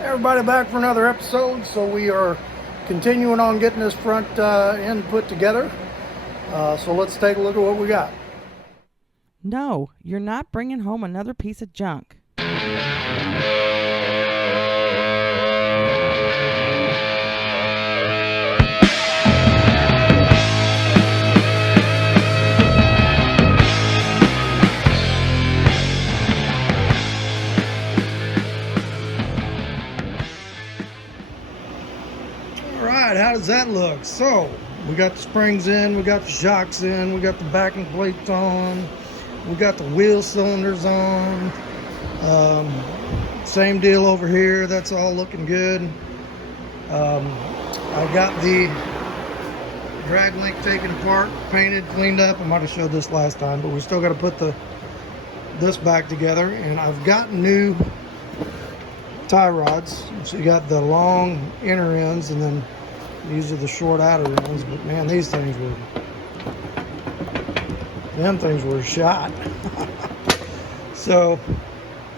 Everybody back for another episode. So we are continuing on getting this front end put together. So let's take a look at what we got. No, you're not bringing home another piece of junk. Alright, how does that look? So, we got the springs in, we got the shocks in, we got the backing plates on, we got the wheel cylinders on. Same deal over here, that's all looking good. I got the drag link taken apart, painted, cleaned up. I might have showed this last time, but we still got to put this back together. And I've got new tie rods. So you got the long inner ends, and then these are the short outer ends. But man, them things were shot. So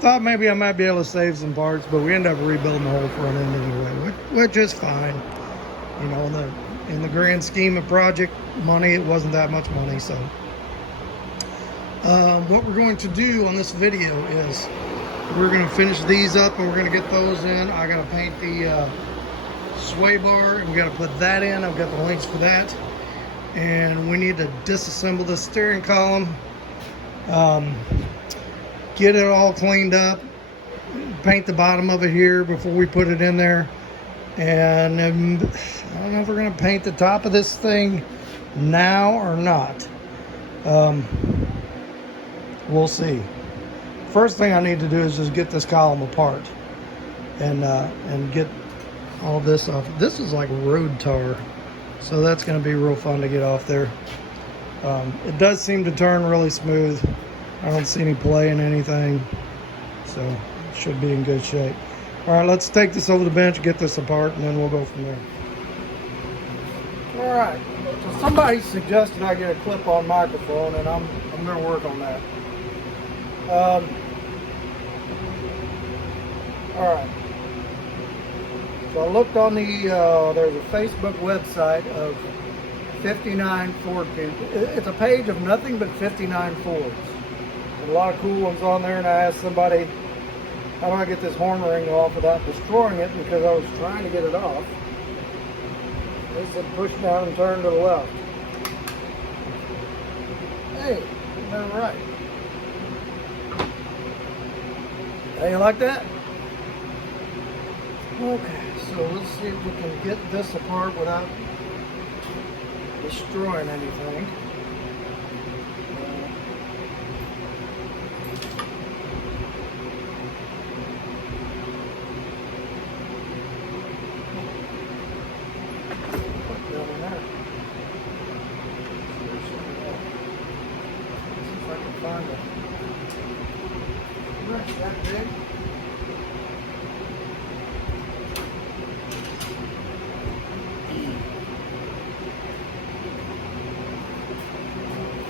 thought maybe I might be able to save some parts, but we ended up rebuilding the whole front end anyway, which is fine. You know, in the grand scheme of project money, it wasn't that much money. So what we're going to do on this video is we're going to finish these up and we're going to get those in. I got to paint the sway bar and we got to put that in. I've got the links for that, and we need to disassemble the steering column, get it all cleaned up, paint the bottom of it here before we put it in there. And I don't know if we're going to paint the top of this thing now or not. We'll see. First thing I need to do is just get this column apart and get all this off. This is like road tar, so that's going to be real fun to get off there. It does seem to turn really smooth. I don't see any play in anything, so it should be in good shape. All right, let's take this over the bench, get this apart, and then we'll go from there. All right, so somebody suggested I get a clip-on microphone, and I'm going to work on that. All right. So I looked on there's a Facebook website of 59 Ford people. It's a page of nothing but 59 Fords. And a lot of cool ones on there, and I asked somebody, how do I get this horn ring off without destroying it, because I was trying to get it off. They said push down and turn to the left. Hey, they're right. How you like that? Okay, so let's see if we can get this apart without destroying anything.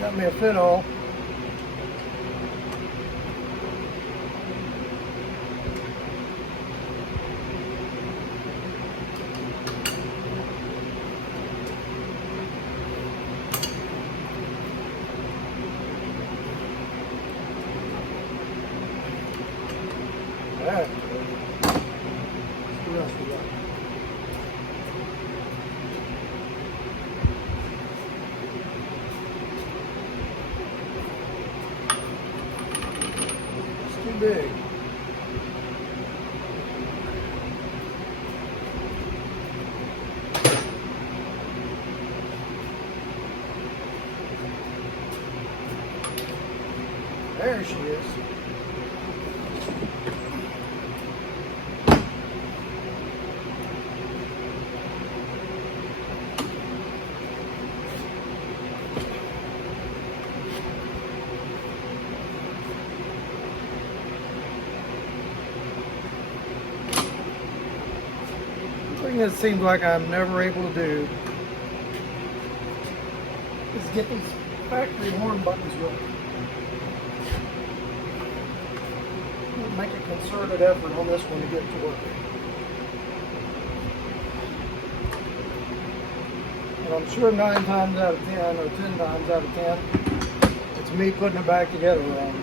Got me a fit all. Alright. What else we got? Big. There she is. Thing that seems like I'm never able to do is get these factory horn buttons working. Make a concerted effort on this one to get to work. And I'm sure 9 times out of 10 or 10 times out of 10, it's me putting it back together wrong.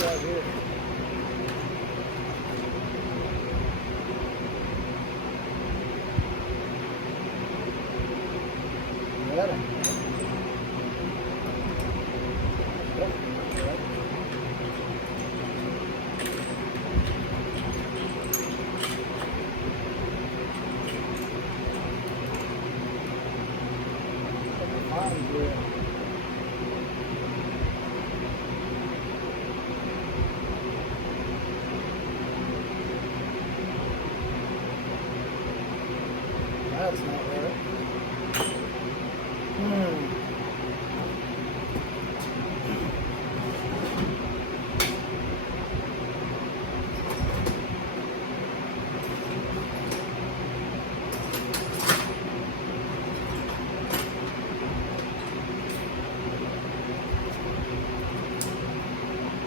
Right here. Got it. That's not right.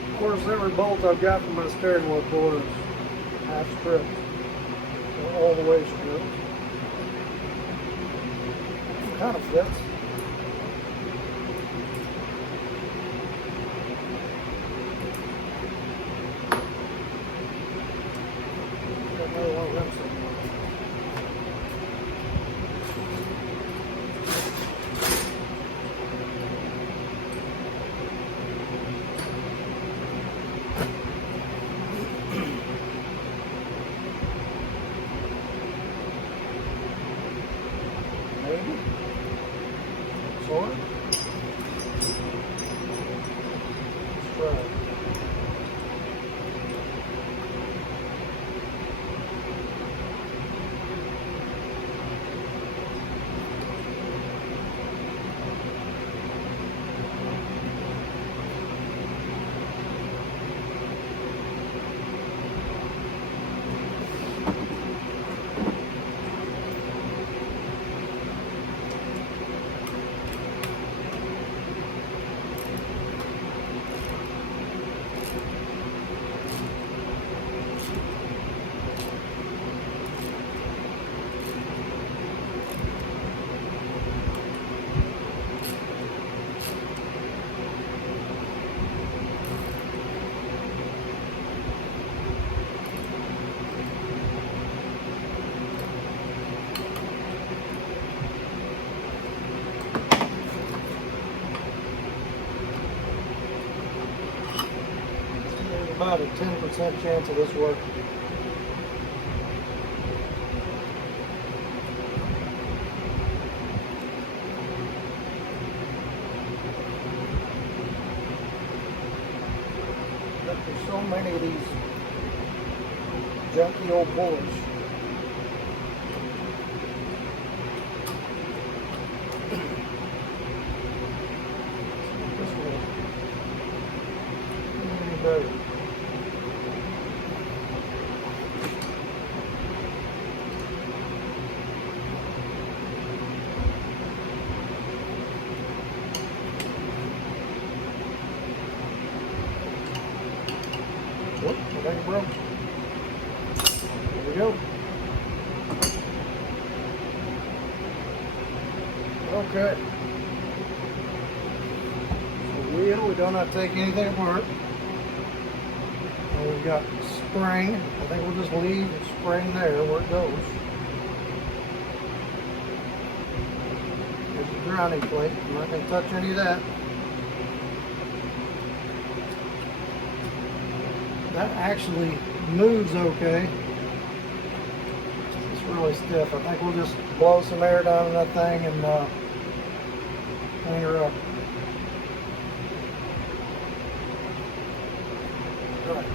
Of course, every bolt I've got from my steering wheel puller is half stripped, or all the way stripped. It kind of fits. Got another one of them somewhere. Maybe. Sort of. Let's try it. About a 10% chance of this working. But there's so many of these junky old pullers. This one. Any better. Whoop, I think it broke. There we go. Okay. The wheel, we don't have to take anything apart. And we've got spring. I think we'll just leave the spring there where it goes. There's the grounding plate. I'm not going to touch any of that. That actually moves okay. It's really stiff. I think we'll just blow some air down in that thing and clean her up. Right.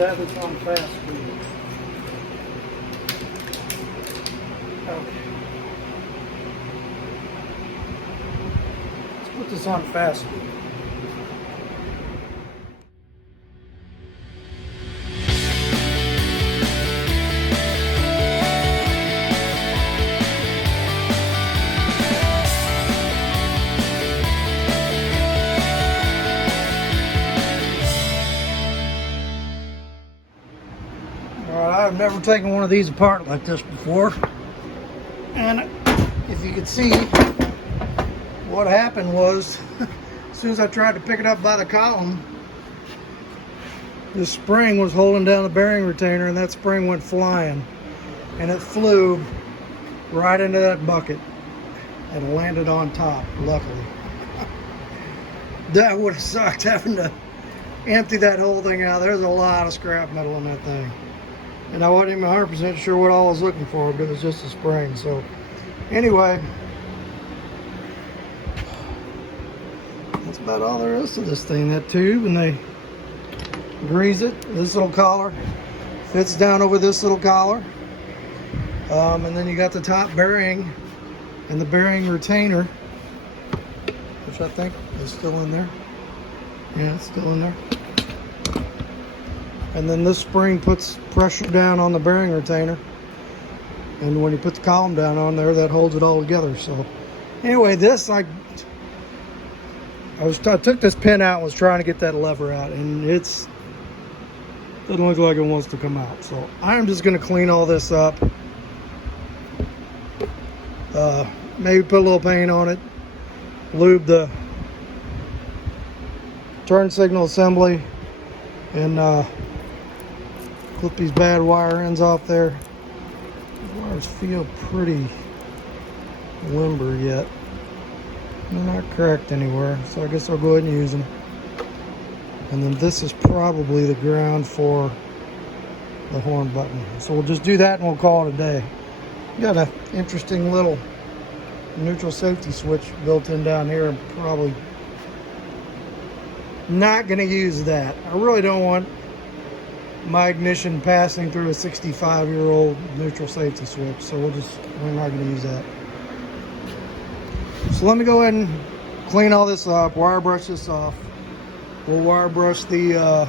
have this on fast speed. Okay. Let's put this on fast speed. I've never taken one of these apart like this before, and if you could see, what happened was as soon as I tried to pick it up by the column, this spring was holding down the bearing retainer, and that spring went flying, and it flew right into that bucket and landed on top, luckily. That would have sucked having to empty that whole thing out. There's a lot of scrap metal in that thing. And I wasn't even 100% sure what all I was looking for, but it was just a spring. So anyway, that's about all there is to this thing. That tube, and they grease it. This little collar fits down over this little collar. And then you got the top bearing and the bearing retainer, which I think is still in there. Yeah, it's still in there. And then this spring puts pressure down on the bearing retainer, and when you put the column down on there, that holds it all together. So anyway, this I took this pin out and was trying to get that lever out, and doesn't look like it wants to come out. So I'm just going to clean all this up, maybe put a little paint on it, lube the turn signal assembly, and clip these bad wire ends off there. The wires feel pretty limber yet. They're not cracked anywhere, so I guess I'll go ahead and use them. And then this is probably the ground for the horn button. So we'll just do that and we'll call it a day. Got an interesting little neutral safety switch built in down here. I'm probably not going to use that. I really don't want my ignition passing through a 65-year-old neutral safety switch, so we're not going to use that. So let me go ahead and clean all this up, wire brush this off. We'll wire brush the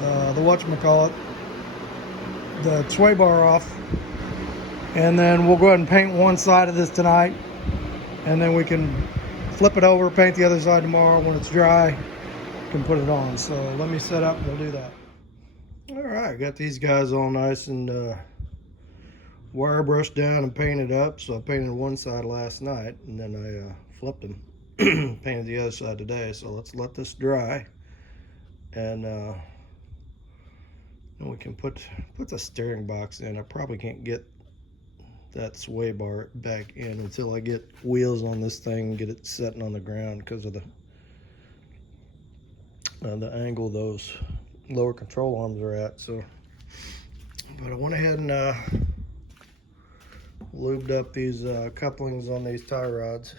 whatchamacallit, the sway bar off, and then we'll go ahead and paint one side of this tonight, and then we can flip it over, paint the other side tomorrow. When it's dry, can put it on. So let me set up and we'll do that. All right, got these guys all nice and wire brushed down and painted up. So I painted one side last night, and then I flipped them, painted the other side today. So let's let this dry, and then we can put the steering box in. I probably can't get that sway bar back in until I get wheels on this thing and get it setting on the ground because of the angle those lower control arms are at. So, but I went ahead and lubed up these couplings on these tie rods.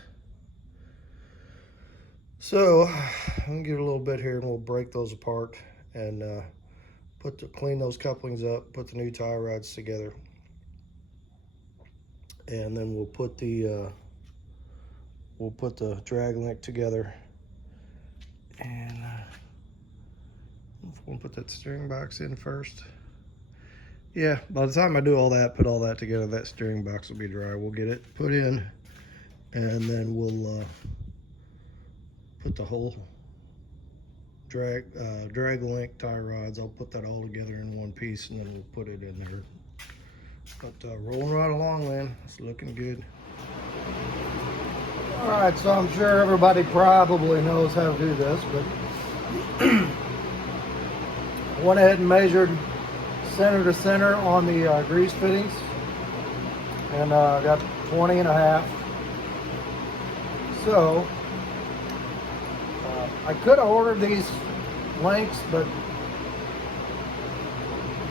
So I'm gonna give it a little bit here and we'll break those apart and clean those couplings up, put the new tie rods together, and then we'll put the drag link together, and we'll put that steering box in first. Yeah, by the time I do all that, put all that together, that steering box will be dry. We'll get it put in, and then we'll put the whole drag link tie rods. I'll put that all together in one piece, and then we'll put it in there. But rolling right along, man. It's looking good. All right, so I'm sure everybody probably knows how to do this, but I went ahead and measured center to center on the grease fittings, and got 20.5. So I could have ordered these links, but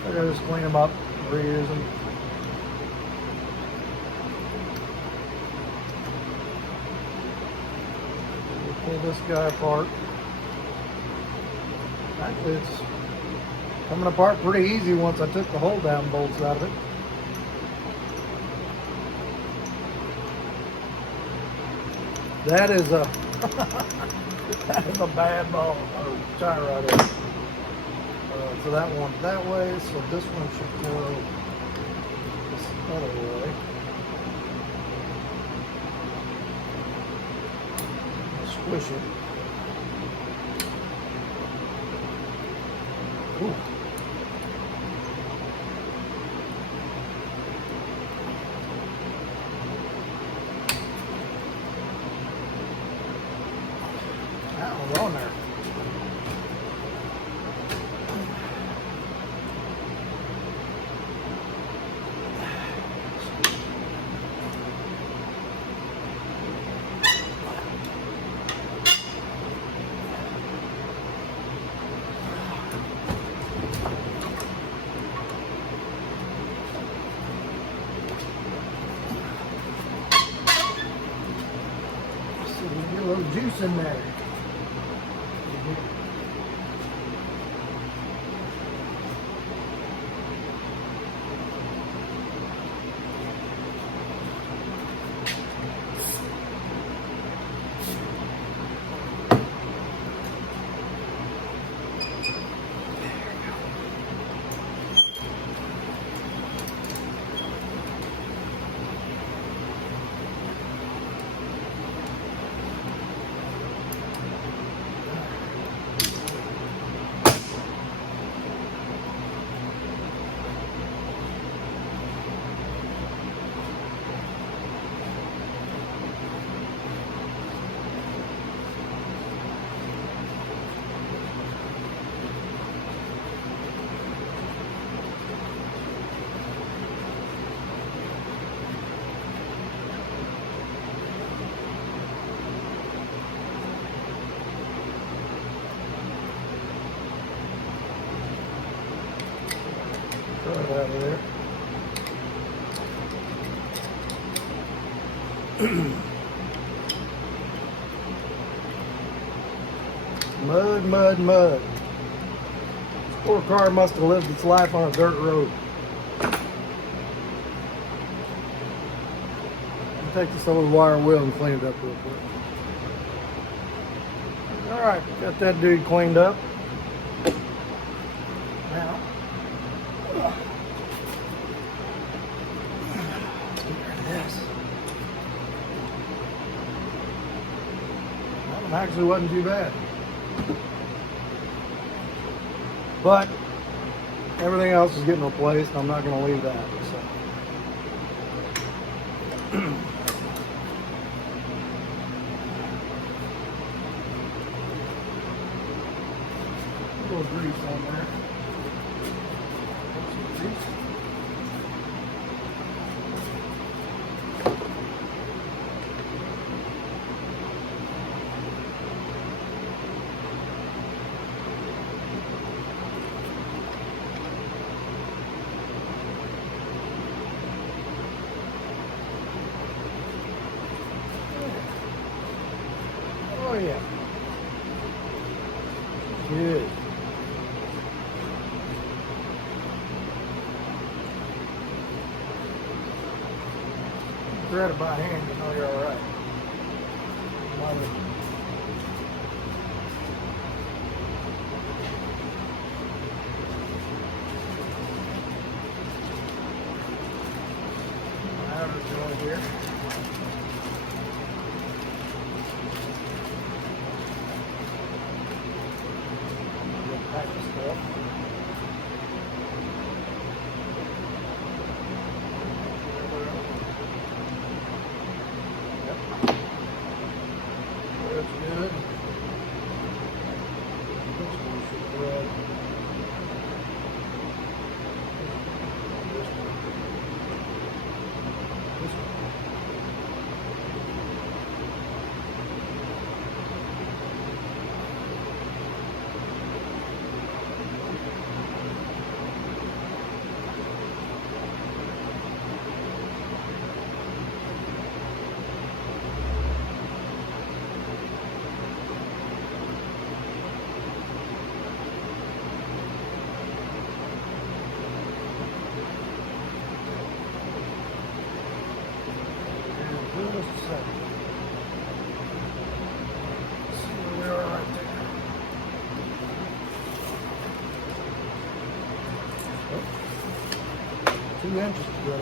I gotta just clean them up, reuse them. We'll pull this guy apart. Actually, it's coming apart pretty easy once I took the hold down bolts out of it. That is a that is a bad ball or tire right there. So that one that way. So this one should go this other way. Squish it. Ooh. That was on there. Get a little juice in there. Throw it out of there. Mud, mud, mud. This poor car must have lived its life on a dirt road. I'll take this old wire wheel and clean it up real quick. Alright, got that dude cleaned up. Now, let's get rid of this. That one actually wasn't too bad. But everything else is getting replaced, and I'm not going to leave that. So. A little grease on there. Some grease. Oh yeah. Good. Thread it by hand, you know you're all right. Outer joint here. Pack of stuff. inches to go.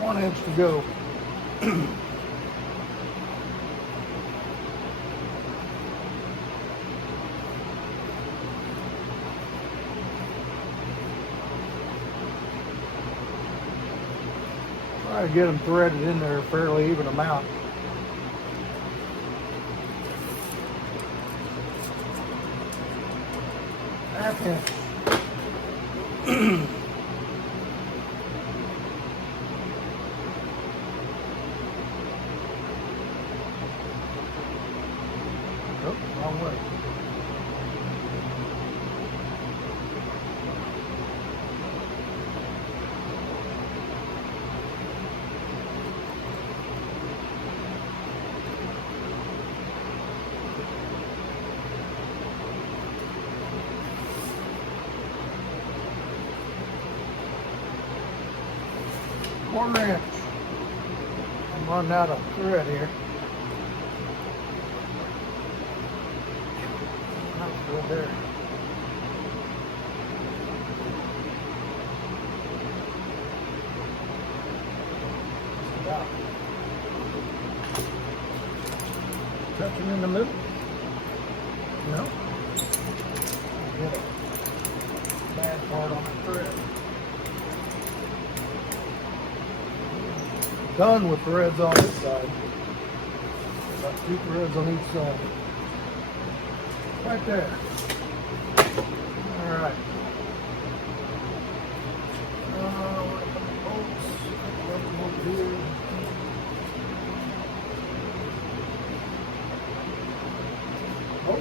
One inch to go. Try to get them threaded in there a fairly even amount. Half inch. Oh, wrong way. Quarter inch. I'm running out of thread here. Not good there. Just about. Touching in the middle. No. Get a bad part on the thread. Done with threads on this side. About 2 threads on each side. Right there. All right. Bolts. Over here. Oh.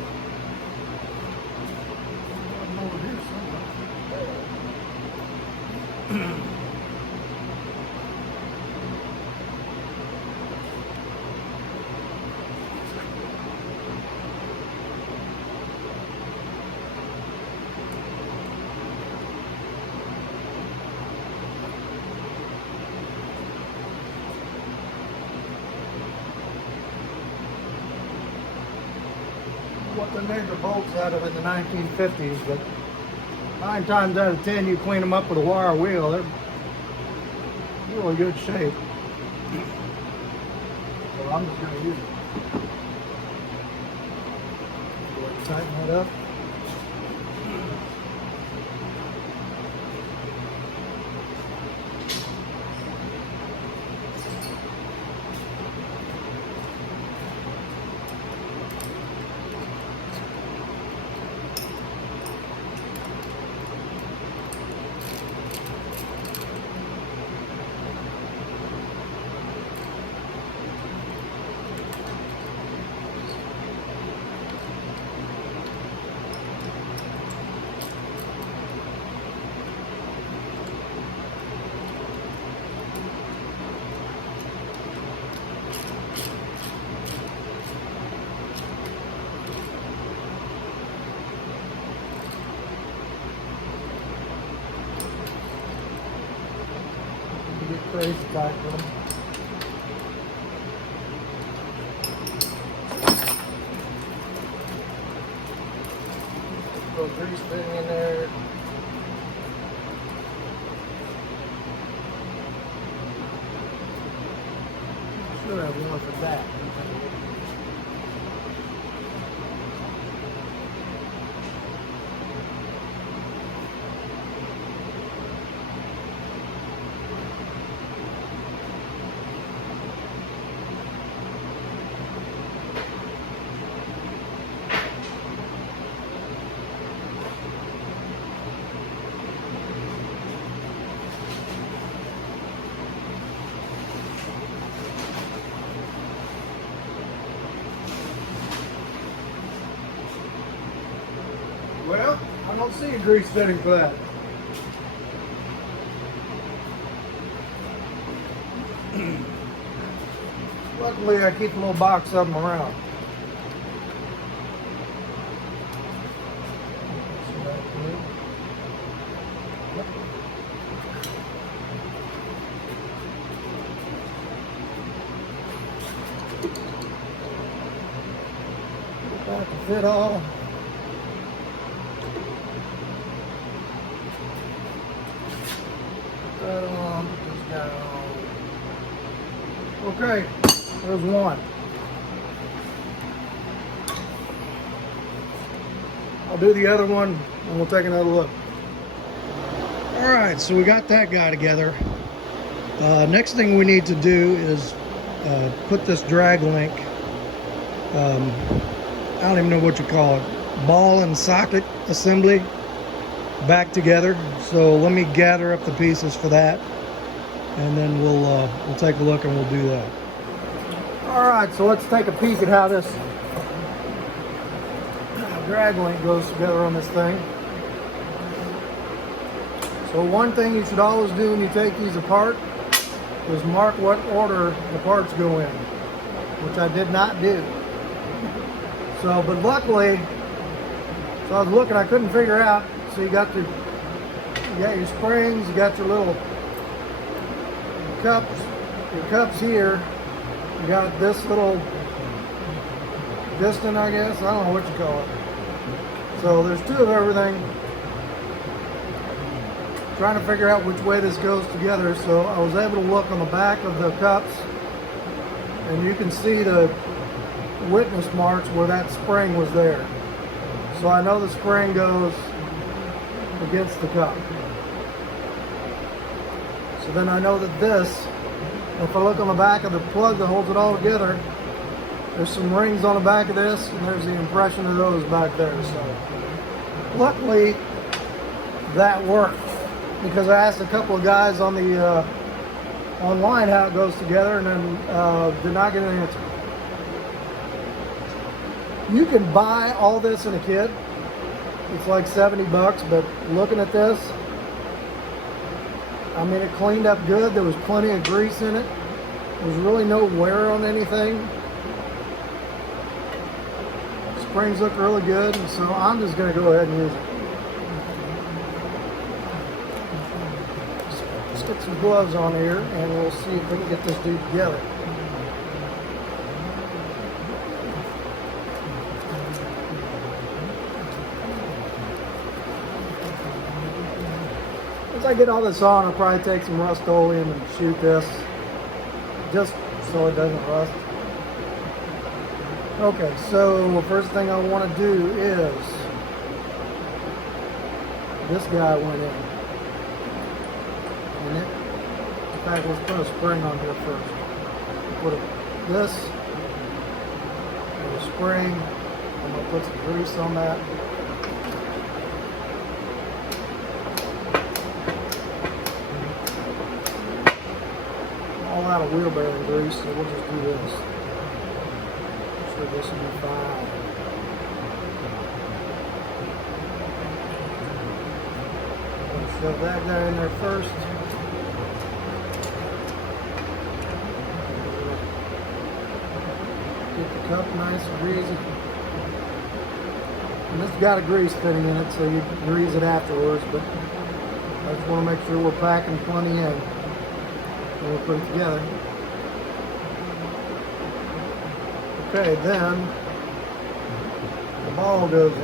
Over here somewhere. What they made the bolts out of in the 1950s, but 9 times out of 10 you clean them up with a wire wheel, they're in really good shape. So I'm just going to use it. Go ahead and tighten that up. Get crazy tight with them. Little grease fitting in there. Should have one for that. Well, I don't see a grease fitting for that. Luckily, I keep a little box of them around. That can fit all. Put that on, put this guy on. Okay, there's one. I'll do the other one and we'll take another look. All right, so we got that guy together. Next thing we need to do is put this drag link, I don't even know what you call it, ball and socket assembly back together. So let me gather up the pieces for that, and then we'll take a look and we'll do that. All right, so let's take a peek at how this drag link goes together on this thing. So one thing you should always do when you take these apart is mark what order the parts go in, which I did not do. So, but luckily, so I was looking, I couldn't figure out. So you got your springs, you got your little cups here. You got this little piston, I guess. I don't know what you call it. So there's two of everything. Trying to figure out which way this goes together. So I was able to look on the back of the cups, and you can see the witness marks where that spring was there. So I know the spring goes against the cup. So then I know that this, if I look on the back of the plug that holds it all together, there's some rings on the back of this, and there's the impression of those back there. So luckily that worked, because I asked a couple of guys on the online how it goes together, and then did not get an answer. You can buy all this in a kit. It's like 70 bucks, but looking at this, I mean, it cleaned up good. There was plenty of grease in it. There's really no wear on anything. Springs look really good, and so I'm just going to go ahead and use it. Let's get some gloves on here, and we'll see if we can get this dude together. Once I get all this on, I'll probably take some Rust-Oleum and shoot this, just so it doesn't rust. Okay, so first thing I want to do is, this guy went in. And in fact, let's put a spring on here first. Put this, and a spring. I'm going to put some grease on that. All out of wheel bearing grease, so we'll just do this. I'm sure this will be fine. I'll shove that guy in there first. Get the cup nice and greasy. And this has got a grease fitting in it, so you can grease it afterwards, but I just want to make sure we're packing plenty in. We'll put it together. Okay, then the ball goes in.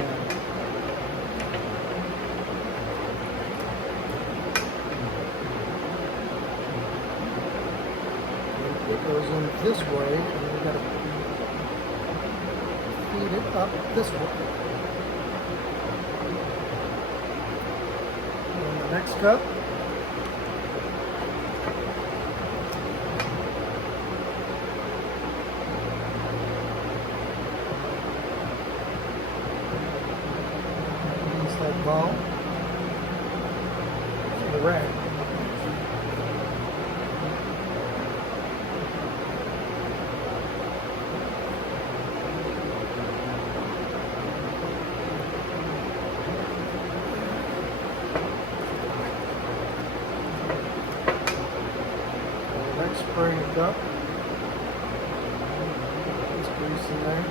It goes in this way, and we've got to feed it up this way. And the next cup. That ball to the rag. Next spring it up. in there.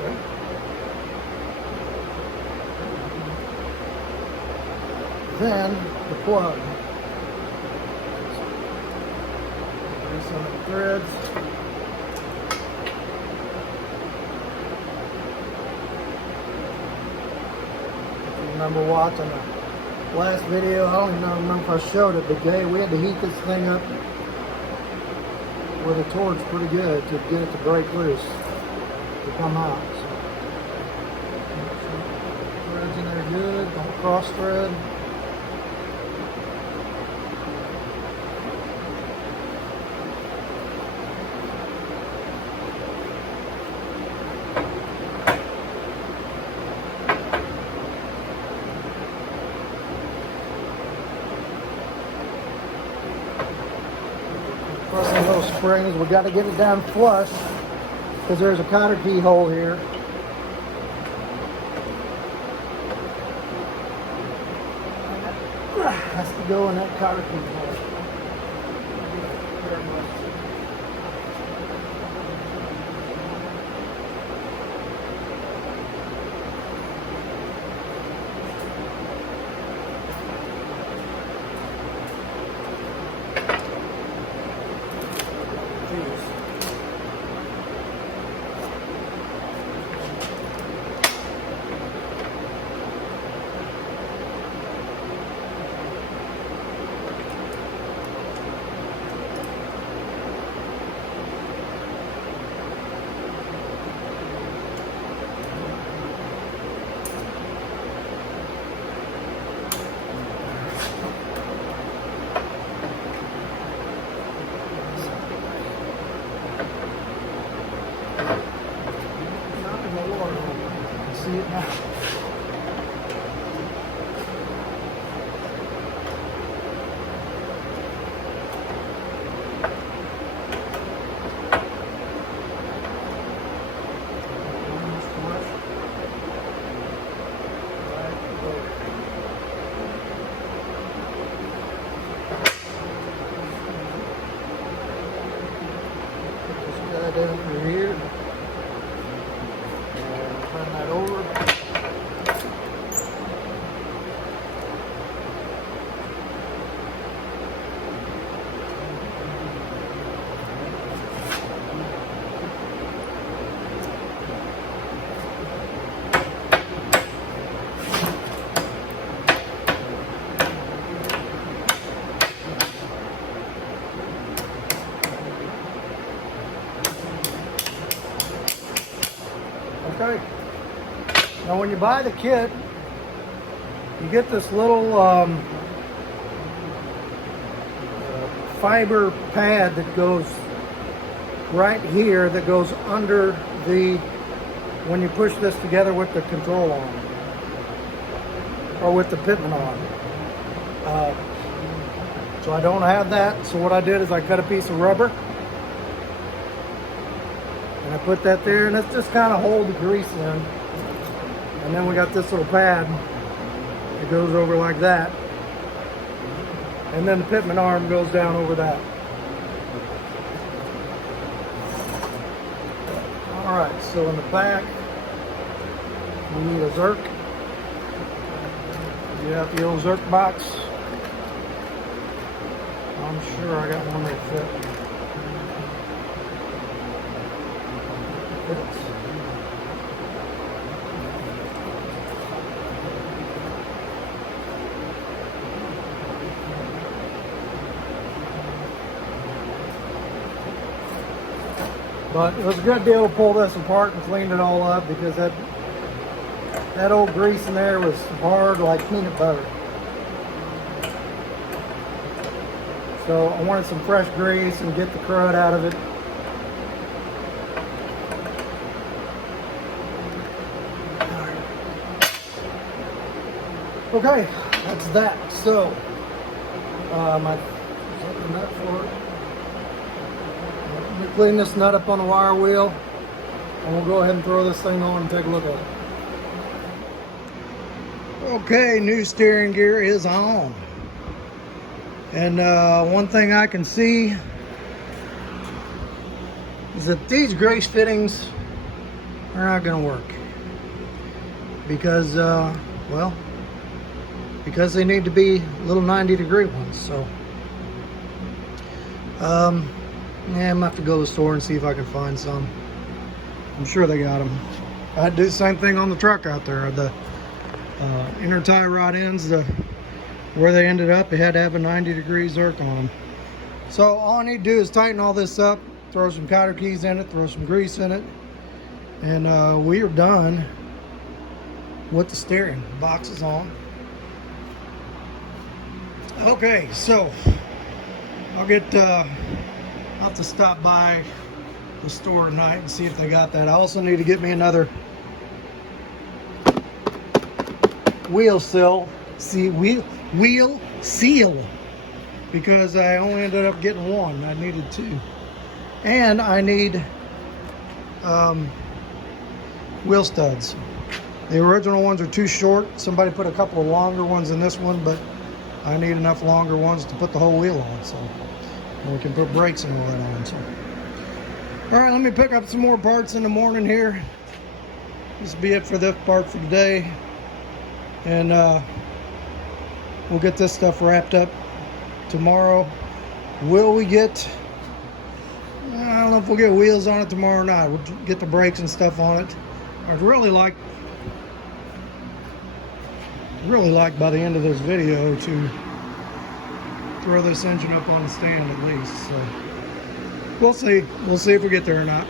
Okay. Then the plug. There's some of the threads. Remember watching the last video, I don't even remember if I showed it, but we had to heat this thing up with a torch pretty good to get it to break loose, to come out. So, threads in there good, don't cross thread. Pressing those springs, we got to get it down flush because there's a cotter key hole here. Has to go in that cotter key hole. See it now. Just got it down through here. Turn that over. Okay. Now when you buy the kit, you get this little fiber pad that goes right here, that goes under the, when you push this together with the control arm, or with the pitman arm. So I don't have that, so what I did is I cut a piece of rubber, and I put that there, and it's just kind of hold the grease in. And then we got this little pad that goes over like that. And then the pitman arm goes down over that. Alright, so in the back, we need a Zerk. Get out the old Zerk box. I'm sure I got one that fits. But it was a good deal to pull this apart and clean it all up, because that old grease in there was hard like peanut butter. So I wanted some fresh grease and get the crud out of it. Okay, that's that. So my nut for it. Let me clean this nut up on the wire wheel, and we'll go ahead and throw this thing on and take a look at it. Okay, new steering gear is on. And one thing I can see is that these grease fittings are not going to work because, well, because they need to be little 90-degree ones. So, yeah, I'm gonna have to go to the store and see if I can find some. I'm sure they got them. I'd do the same thing on the truck out there. The inner tie rod ends, where they ended up, they had to have a 90-degree zerk on them. So all I need to do is tighten all this up, throw some cotter keys in it, throw some grease in it, and we are done with the steering. Box is on. Okay, so I'll have to stop by the store tonight and see if they got that. I also need to get me another wheel seal, wheel seal, because I only ended up getting one. I needed two, and I need wheel studs. The original ones are too short. Somebody put a couple of longer ones in this one, but I need enough longer ones to put the whole wheel on, so and we can put brakes and all that on. So, all right, let me pick up some more parts in the morning here. This will be it for this part for today, and we'll get this stuff wrapped up tomorrow. Will we get? I don't know if we'll get wheels on it tomorrow or not. We'll get the brakes and stuff on it. I'd really like by the end of this video to throw this engine up on the stand at least. So we'll see. We'll see if we get there or not.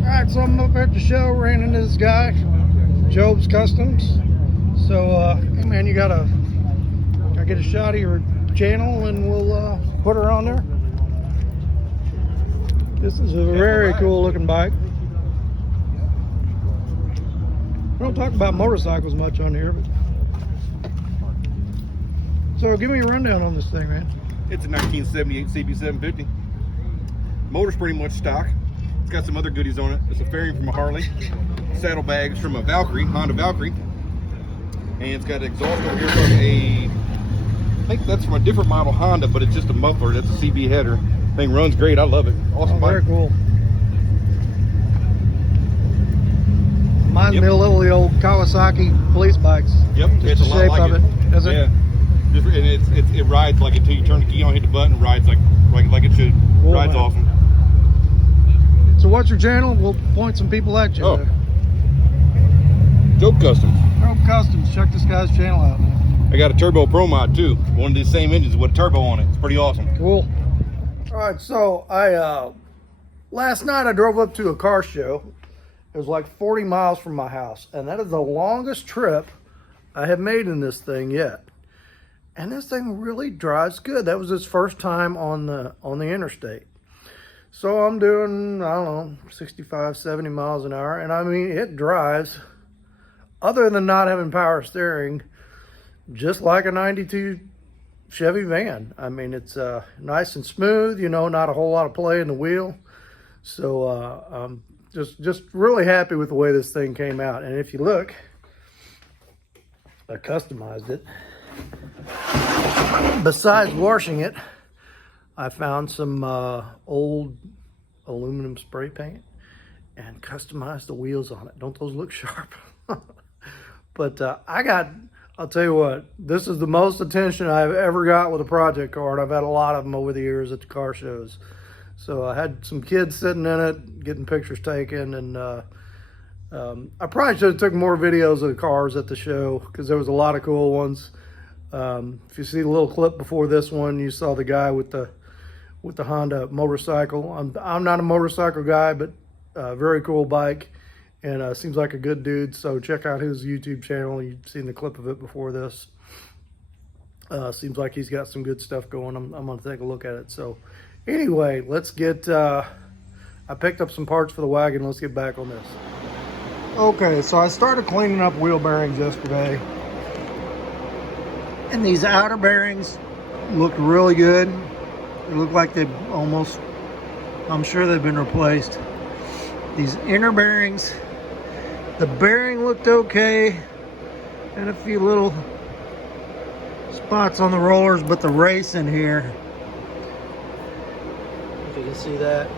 Alright, so I'm up at the show, ran into this guy, Job's Customs. So hey man, you gotta get a shot of your channel and we'll put her on there. This is a very cool looking bike. We don't talk about motorcycles much on here, but so give me a rundown on this thing, man. It's a 1978 CB750. Motor's pretty much stock. It's got some other goodies on it. It's a fairing from a Harley, saddlebags from a Valkyrie, Honda Valkyrie, and it's got exhaust over here from I think that's from a different model Honda, but it's just a muffler. That's a CB header. Thing runs great. I love it. Awesome bike. Very cool. Reminds me a little of the old Kawasaki police bikes. Yep, Just it's the a lot shape like of it. Does it? Yeah. And it rides like until you turn the key on, hit the button, it rides like it should. Cool, Rides man. awesome. So what's your channel? We'll point some people at you. Oh. Job Customs. Job Customs. Check this guy's channel out, man. I got a turbo pro mod too. One of these same engines with a turbo on it. It's pretty awesome. Cool. All right, so last night I drove up to a car show. It was like 40 miles from my house, and that is the longest trip I have made in this thing yet. And this thing really drives good. That was its first time on the interstate. So I'm doing, I don't know, 65, 70 miles an hour, and I mean, it drives, other than not having power steering, just like a 92 Chevy van. I mean, it's nice and smooth, you know, not a whole lot of play in the wheel. So I'm just really happy with the way this thing came out. And if you look, I customized it. Besides washing it, I found some old aluminum spray paint and customized the wheels on it. Don't those look sharp? But I'll tell you what, this is the most attention I've ever got with a project car, and I've had a lot of them over the years at the car shows. So I had some kids sitting in it, getting pictures taken, and I probably should have took more videos of the cars at the show because there was a lot of cool ones. If you see the little clip before this one, you saw the guy with the Honda motorcycle. I'm not a motorcycle guy, but very cool bike. And seems like a good dude, so check out his YouTube channel. You've seen the clip of it before this. Seems like he's got some good stuff going. I'm going to take a look at it. So anyway, let's get, I picked up some parts for the wagon. Let's get back on this. Okay, so I started cleaning up wheel bearings yesterday. And these outer bearings looked really good. They look like they've almost, I'm sure they've been replaced. These inner bearings, the bearing looked okay, and a few little spots on the rollers, but the race in here, if you can see that,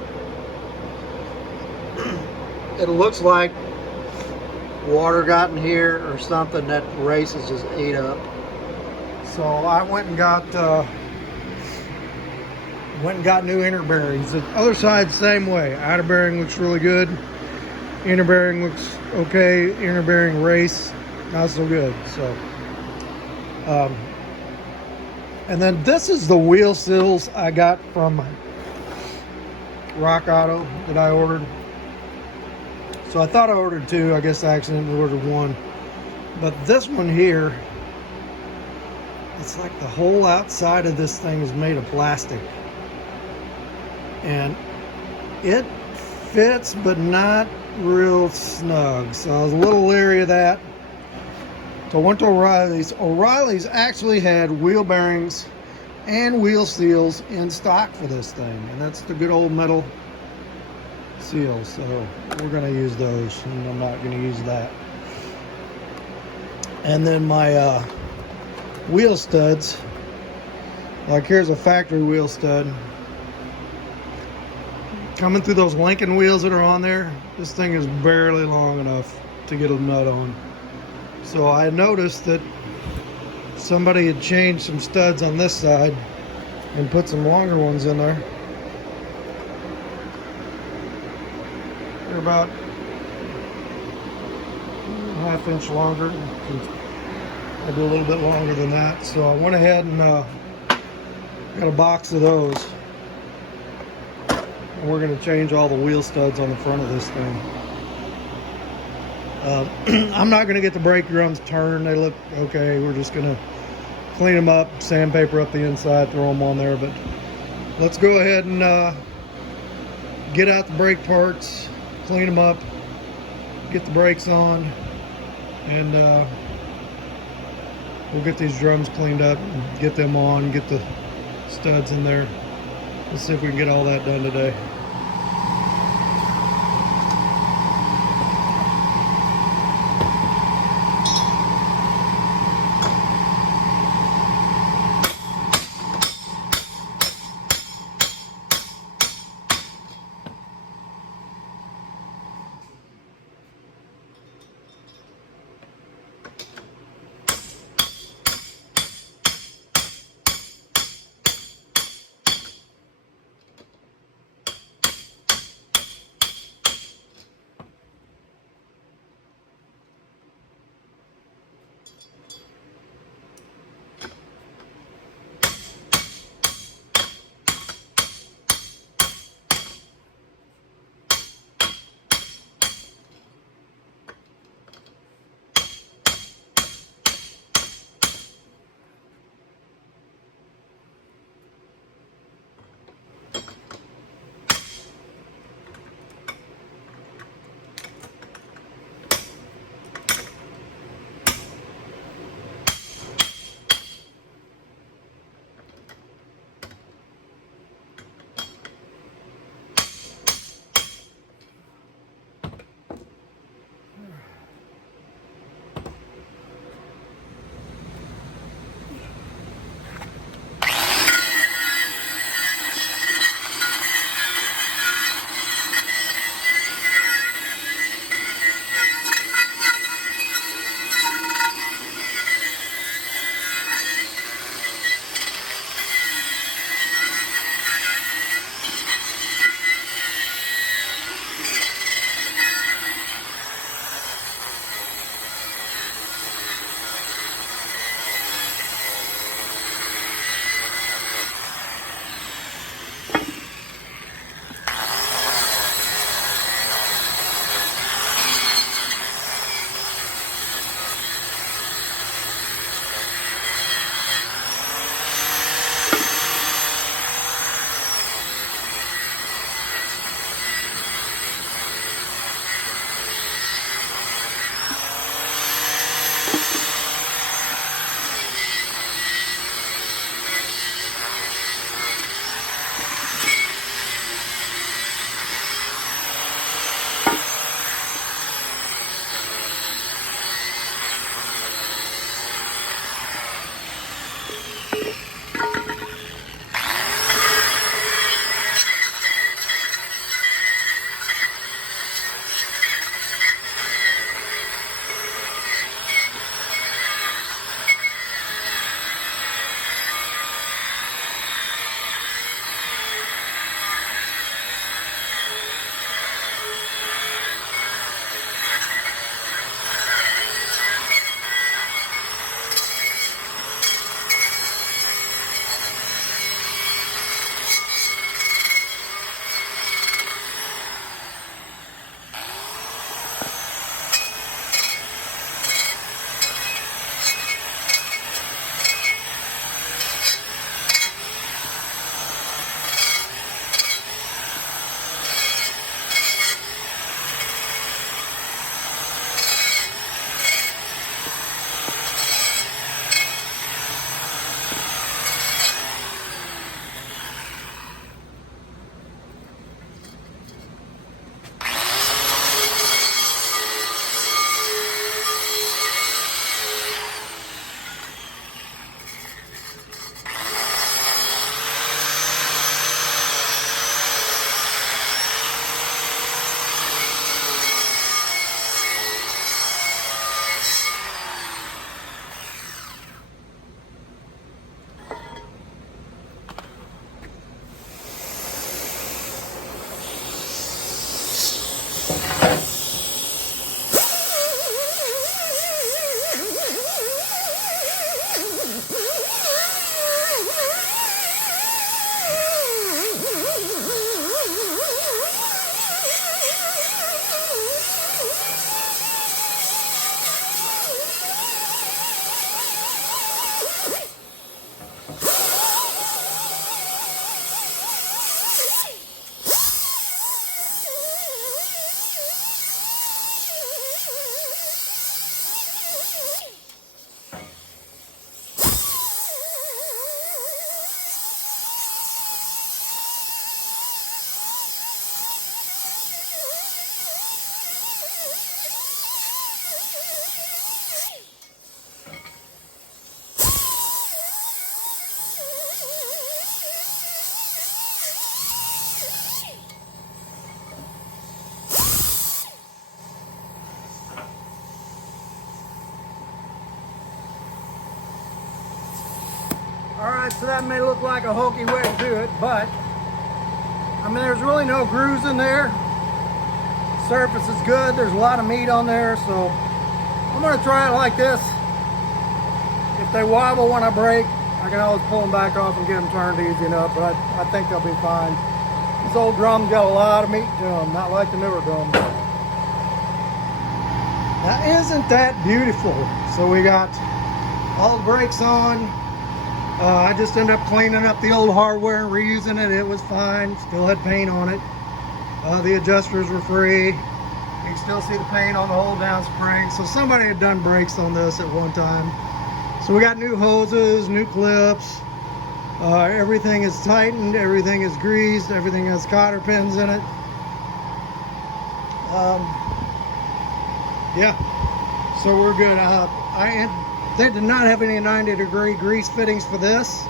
it looks like water got in here or something. That race is just ate up. So I went and got new inner bearings. The other side, same way. Outer bearing looks really good. Inner bearing looks okay. Inner bearing race, not so good. So, and then this is the wheel seals I got from Rock Auto that I ordered. So I thought I ordered two. I guess I accidentally ordered one. But this one here, it's like the whole outside of this thing is made of plastic. And it fits, but not real snug. So I was a little leery of that. So I went to O'Reilly's. O'Reilly's actually had wheel bearings and wheel seals in stock for this thing. And that's the good old metal seals. So we're going to use those, and I'm not going to use that. And then my wheel studs. Like here's a factory wheel stud. Coming through those Lincoln wheels that are on there, this thing is barely long enough to get a nut on. So I noticed that somebody had changed some studs on this side and put some longer ones in there. They're about a half-inch longer. I do a little bit longer than that. So I went ahead and got a box of those. And we're going to change all the wheel studs on the front of this thing. I'm not going to get the brake drums turned. They look okay. We're just going to clean them up, sandpaper up the inside, throw them on there. But let's go ahead and get out the brake parts, clean them up, get the brakes on, and we'll get these drums cleaned up and get them on, get the studs in there. Let's see if we can get all that done today. Alright, so that may look like a hokey way to do it, but I mean, there's really no grooves in there. Surface is good. There's a lot of meat on there, so I'm going to try it like this. If they wobble when I brake, I can always pull them back off and get them turned easy enough, but I think they'll be fine. These old drums got a lot of meat to them, not like the newer drums. Now, isn't that beautiful? So we got all the brakes on. I just ended up cleaning up the old hardware and reusing it. It was fine. Still had paint on it. The adjusters were free. You can still see the paint on the hold down spring. So somebody had done brakes on this at one time. So we got new hoses, new clips. Everything is tightened. Everything is greased. Everything has cotter pins in it. Yeah. So we're good. They did not have any 90-degree grease fittings for this,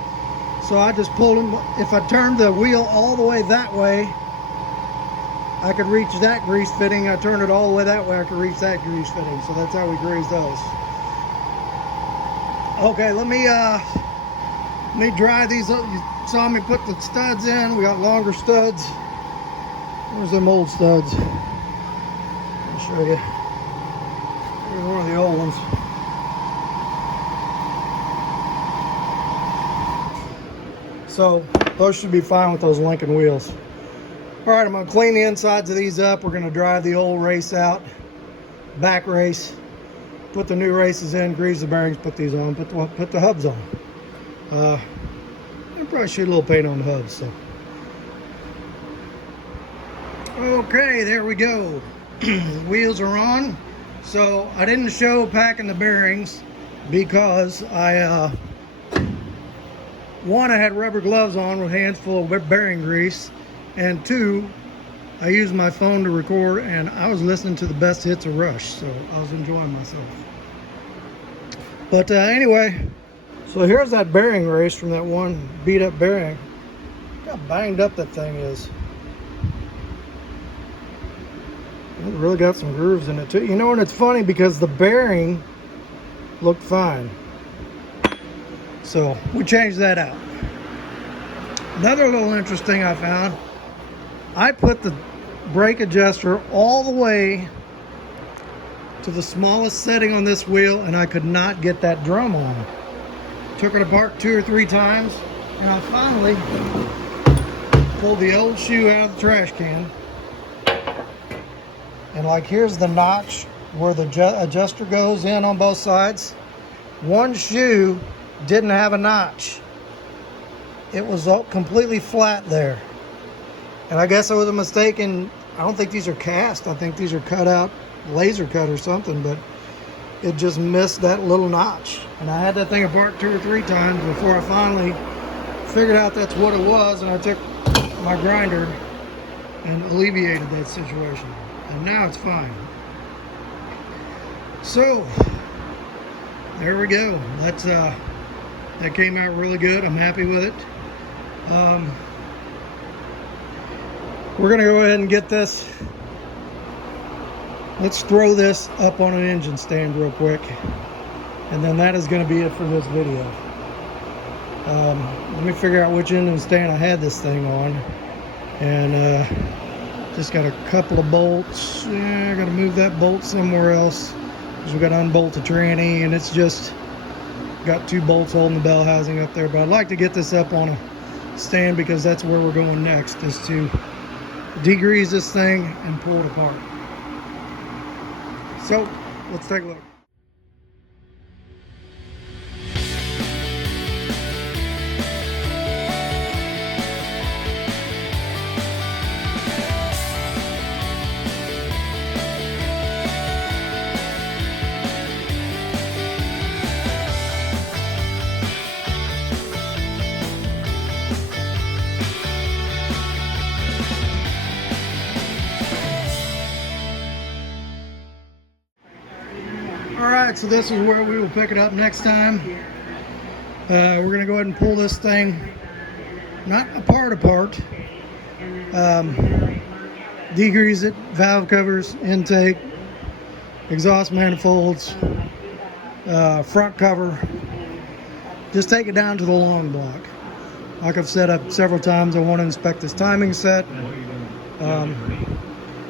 so I just pulled them. If I turned the wheel all the way that way, I could reach that grease fitting. I turned it all the way that way, I could reach that grease fitting. So that's how we grease those. Okay, let me dry these up. You saw me put the studs in. We got longer studs. Where's them old studs? I'll show you. Here's one of the old ones. So those should be fine with those Lincoln wheels. All right, I'm gonna clean the insides of these up. We're gonna drive the old race out, back race, put the new races in, grease the bearings, put these on, put the hubs on. I'll probably shoot a little paint on the hubs. So, okay, there we go. The wheels are on. So I didn't show packing the bearings because one, I had rubber gloves on with hands full of bearing grease, and two, I used my phone to record and I was listening to the best hits of Rush, so I was enjoying myself. But anyway, so here's that bearing race from that one beat up bearing. Look how banged up that thing is. It really got some grooves in it too. You know, and it's funny because the bearing looked fine. So we changed that out. Another little interesting I found, I put the brake adjuster all the way to the smallest setting on this wheel and I could not get that drum on. Took it apart 2 or 3 times and I finally pulled the old shoe out of the trash can. And like, here's the notch where the adjuster goes in on both sides. One shoe didn't have a notch. It was completely flat there. And I guess it was a mistake, and I don't think these are cast. I think these are cut out, laser cut or something, but it just missed that little notch. And I had that thing apart 2 or 3 times before I finally figured out that's what it was, and I took my grinder and alleviated that situation. And now it's fine. So, there we go. That came out really good. I'm happy with it. We're gonna go ahead and get this. Let's throw this up on an engine stand real quick, and then that is gonna be it for this video. Let me figure out which engine stand I had this thing on, and just got a couple of bolts. Yeah, I gotta move that bolt somewhere else because we got to unbolt the tranny, and it's just got 2 bolts holding the bell housing up there. But I'd like to get this up on a stand because that's where we're going next, is to degrease this thing and pull it apart. So let's take a look. right, so this is where we will pick it up next time. We're going to go ahead and pull this thing, not apart, degrease it, valve covers, intake, exhaust manifolds, front cover. Just take it down to the long block. Like I've said up several times, I want to inspect this timing set,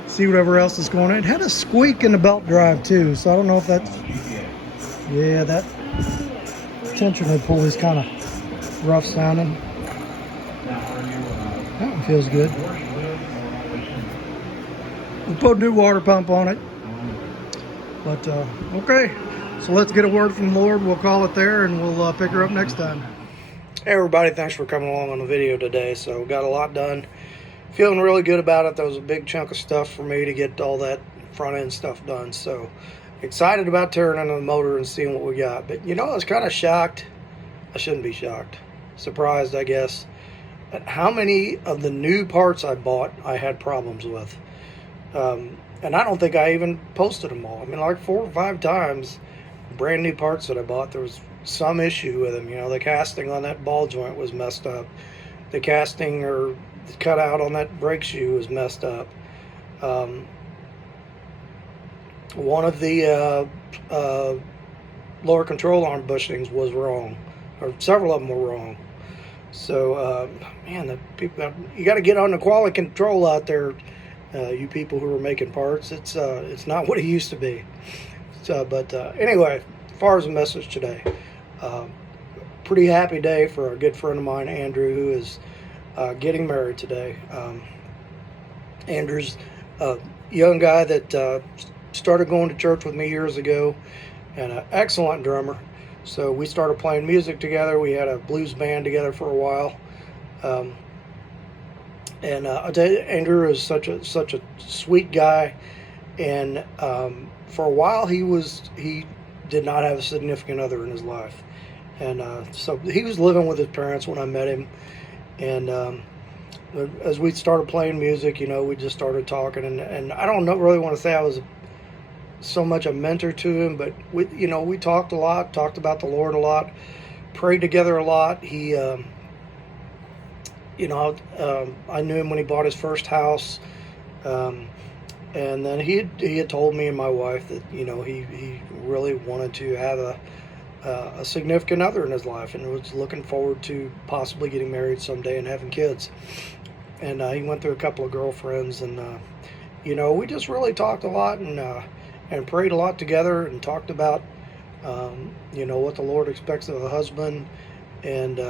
see whatever else is going on. It had a squeak in the belt drive too, so I don't know if that's, yeah, that tensioner pulley is kind of rough sounding. That one feels good. We'll put a new water pump on it. But, okay. So let's get a word from the Lord. We'll call it there, and we'll pick her up next time. Hey, everybody. Thanks for coming along on the video today. So, got a lot done. Feeling really good about it. That was a big chunk of stuff for me to get all that front-end stuff done. So, excited about tearing into the motor and seeing what we got. But, you know, I was kind of shocked. I shouldn't be shocked. Surprised, I guess, at how many of the new parts I bought I had problems with. And I don't think I even posted them all. I mean, like 4 or 5 times, brand new parts that I bought, there was some issue with them. You know, the casting on that ball joint was messed up. The casting or the cutout on that brake shoe was messed up. One of the lower control arm bushings was wrong, or several of them were wrong. So, man, the people, you got to get on the quality control out there. You people who are making parts, it's not what it used to be. So, but anyway, as far as the message today, pretty happy day for a good friend of mine, Andrew, who is getting married today. Andrew's a young guy that started going to church with me years ago, and an excellent drummer. So we started playing music together. We had a blues band together for a while. And I'll tell you, Andrew is such a sweet guy, and for a while he did not have a significant other in his life, and so he was living with his parents when I met him, and as we started playing music, you know, we just started talking, and I don't really want to say I was so much a mentor to him, but we talked a lot, talked about the Lord a lot, prayed together a lot. He I knew him when he bought his first house, and then he had told me and my wife that, you know, he really wanted to have a significant other in his life, and was looking forward to possibly getting married someday and having kids. And he went through a couple of girlfriends, and we just really talked a lot and prayed a lot together, and talked about what the Lord expects of a husband. And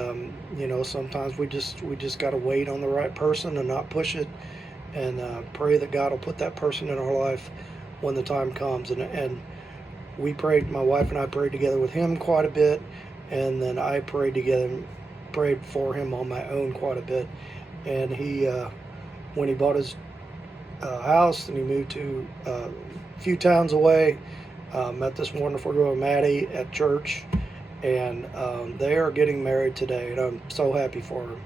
sometimes we just got to wait on the right person and not push it, and pray that God will put that person in our life when the time comes. And we prayed, my wife and I prayed together with him quite a bit, and then I prayed for him on my own quite a bit. And he, when he bought his house and he moved to a few towns away, met this wonderful girl, Maddie, at church. And they are getting married today, and I'm so happy for them.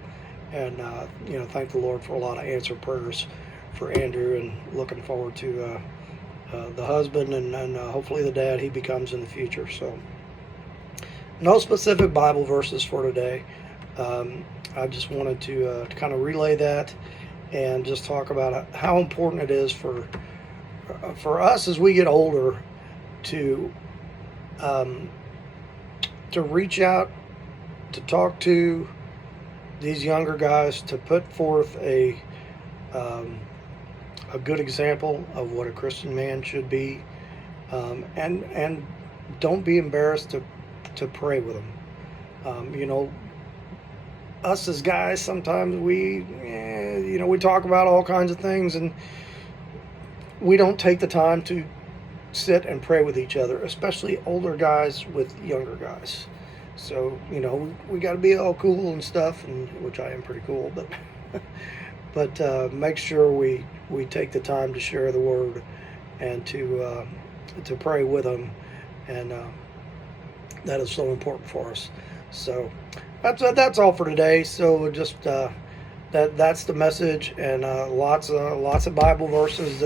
And thank the Lord for a lot of answered prayers for Andrew, and looking forward to the husband and hopefully the dad he becomes in the future. So, no specific Bible verses for today. I just wanted to kind of relay that, and just talk about how important it is for us as we get older to reach out, to talk to these younger guys, to put forth a good example of what a Christian man should be, and don't be embarrassed to pray with them. Us as guys, sometimes we talk about all kinds of things, and we don't take the time to sit and pray with each other, especially older guys with younger guys. So, we got to be all cool and stuff, and which I am pretty cool, but make sure we take the time to share the word, and to pray with them, and that is so important for us. So that's all for today. So just that's the message, and lots of Bible verses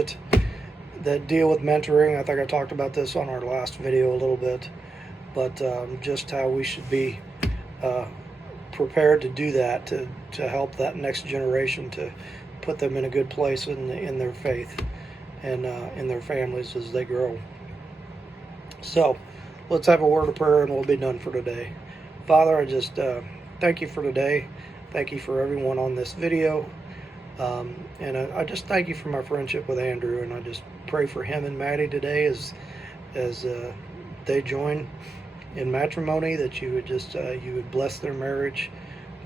that deal with mentoring. I think I talked about this on our last video a little bit, but just how we should be prepared to do that, to help that next generation, to put them in a good place in their faith and in their families as they grow. So let's have a word of prayer and we'll be done for today. Father, I just thank you for today. Thank you for everyone on this video. And I just thank you for my friendship with Andrew, and I just pray for him and Maddie today as they join in matrimony, that you would just you would bless their marriage,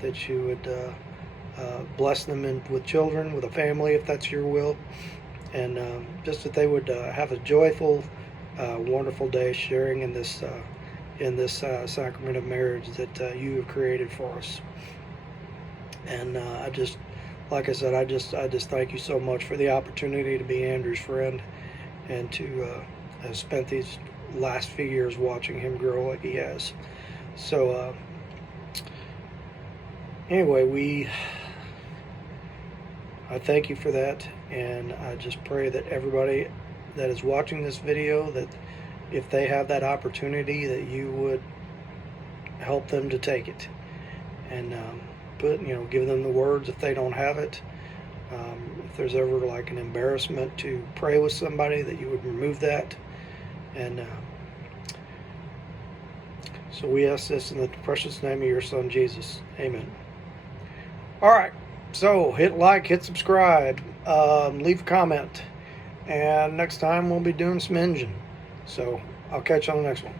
that you would bless them with children, with a family, if that's your will, and just that they would have a joyful, wonderful day sharing in this sacrament of marriage that you have created for us. And I just, like I said, I just thank you so much for the opportunity to be Andrew's friend, and to have spent these last few years watching him grow like he has. So anyway, I thank you for that, and I just pray that everybody that is watching this video, that if they have that opportunity, that you would help them to take it, and give them the words if they don't have it. If there's ever like an embarrassment to pray with somebody, that you would remove that. And so we ask this in the precious name of your Son, Jesus. Amen. All right. So hit like, hit subscribe, leave a comment. And next time we'll be doing some engine. So I'll catch you on the next one.